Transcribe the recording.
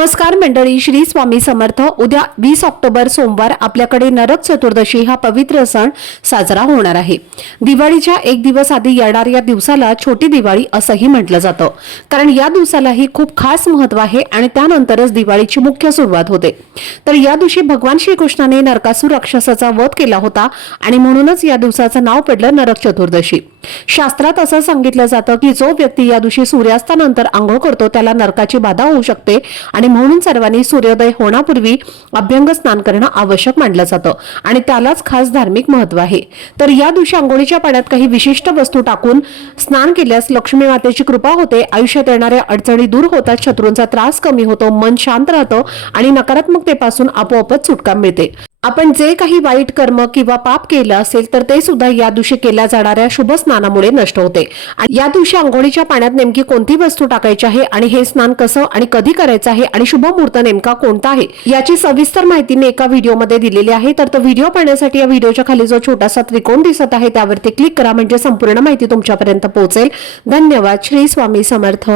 नमस्कार मंडळी श्री स्वामी समर्थ. उद्या वीस ऑक्टोबर सोमवार आपल्याकडे नरक चतुर्दशी हा पवित्र सण साजरा होणार आहे. दिवाळीच्या एक दिवस आधी येणाऱ्या या दिवसाला छोटी दिवाळी असंही म्हटलं जातं. कारण या दिवसालाही खूप खास महत्त्व आहे आणि त्यानंतरच दिवाळीची मुख्य सुरुवात होते. तर या दिवशी भगवान श्रीकृष्णाने नरकासूर राक्षसाचा वध केला होता आणि म्हणूनच या दिवसाचं नाव पडलं नरक चतुर्दशी. शास्त्रात असं सांगितलं जातं की जो व्यक्ती या दिवशी सूर्यास्तानंतर आंघोळ करतो त्याला नरकाची बाधा होऊ शकते आणि म्हणून सर्वांनी सूर्योदय होण्यापूर्वी अभ्यंग स्नान करणं आवश्यक मानलं जातं. आणि त्यालाच खास धार्मिक महत्त्व आहे. तर या दिवशी आंघोळीच्या पाण्यात काही विशिष्ट वस्तू टाकून स्नान केल्यास लक्ष्मी मातेची कृपा होते. आयुष्यात येणाऱ्या अडचणी दूर होतात. शत्रूंचा त्रास कमी होतो. मन शांत राहतं आणि नकारात्मकतेपासून आपोआपच सुटका मिळते. आपण जे काही वाईट कर्म किंवा पाप केलं असेल तर ते सुद्धा या दिवशी केल्या जाणाऱ्या शुभ स्नानामुळे नष्ट होते. आणि या दिवशी आंघोळीच्या पाण्यात नेमकी कोणती वस्तू टाकायची आहे आणि हे स्नान कसं आणि कधी करायचं आहे आणि शुभ मुहूर्त नेमका कोणता आहे याची सविस्तर माहिती मी एका व्हिडिओमध्ये दिलेली आहे. तर तो व्हिडिओ पाहण्यासाठी या व्हिडिओच्या खाली जो छोटासा त्रिकोण दिसत आहे त्यावरती क्लिक करा म्हणजे संपूर्ण माहिती तुमच्यापर्यंत पोहोचेल. धन्यवाद. श्री स्वामी समर्थ.